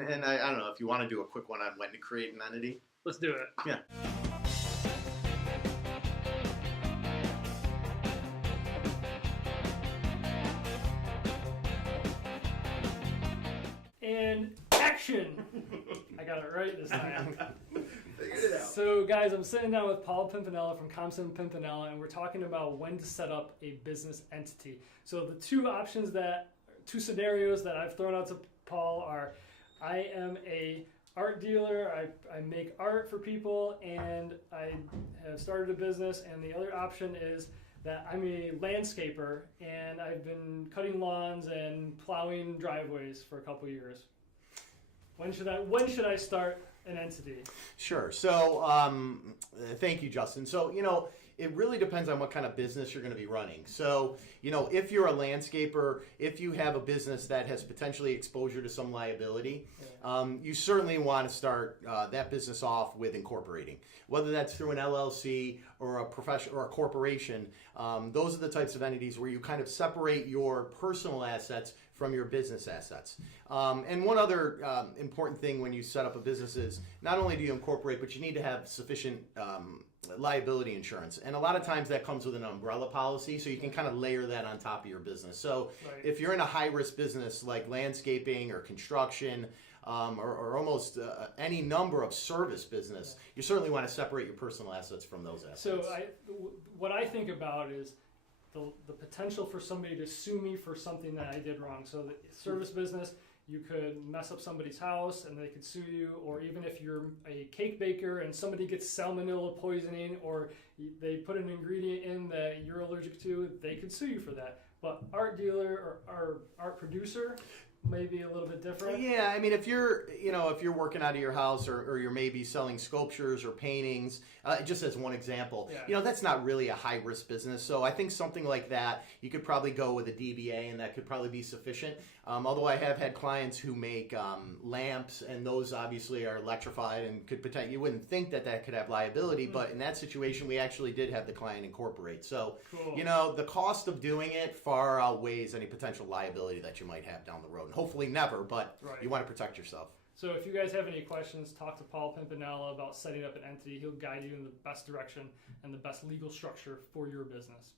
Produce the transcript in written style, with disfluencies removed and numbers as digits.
And I don't know if you want to do a quick one on when to create an entity. Let's do it. Yeah. And action! I got it right this time. Figured it out. So guys, I'm sitting down with Paul Pimpinella from Compson Pimpinella, and we're talking about when to set up a business entity. So the two scenarios that I've thrown out to Paul are, I am a art dealer, I make art for people, and I have started a business, and the other option is that I'm a landscaper and I've been cutting lawns and plowing driveways for a couple years. When should I start an entity? Sure. So, thank you, Justin. So, it really depends on what kind of business you're going to be running. So, if you're a landscaper, if you have a business that has potentially exposure to some liability, you certainly want to start that business off with incorporating. Whether that's through an LLC or a profession or a corporation, those are the types of entities where you kind of separate your personal assets from your business assets. And one other important thing when you set up a business is not only do you incorporate, but you need to have sufficient liability insurance. And a lot of times that comes with an umbrella policy, so you can kind of layer that on top of your business. So if you're in a high-risk business like landscaping or construction or almost any number of service business, you certainly want to separate your personal assets from those assets. So what I think about is the potential for somebody to sue me for something that I did wrong. So the service business, you could mess up somebody's house and they could sue you, or even if you're a cake baker and somebody gets salmonella poisoning or they put an ingredient in that you're allergic to, they could sue you for that. But art dealer or art producer may be a little bit different. Yeah, I mean, if you're working out of your house or you're maybe selling sculptures or paintings, just as one example, that's not really a high-risk business. So I think something like that, you could probably go with a DBA and that could probably be sufficient. Although I have had clients who make lamps, and those obviously are electrified and could potentially, you wouldn't think that could have liability, but in that situation, we actually did have the client incorporate. So, cool. The cost of doing it far outweighs any potential liability that you might have down the road. Hopefully never, but you want to protect yourself. So if you guys have any questions, talk to Paul Pimpinella about setting up an entity. He'll guide you in the best direction and the best legal structure for your business.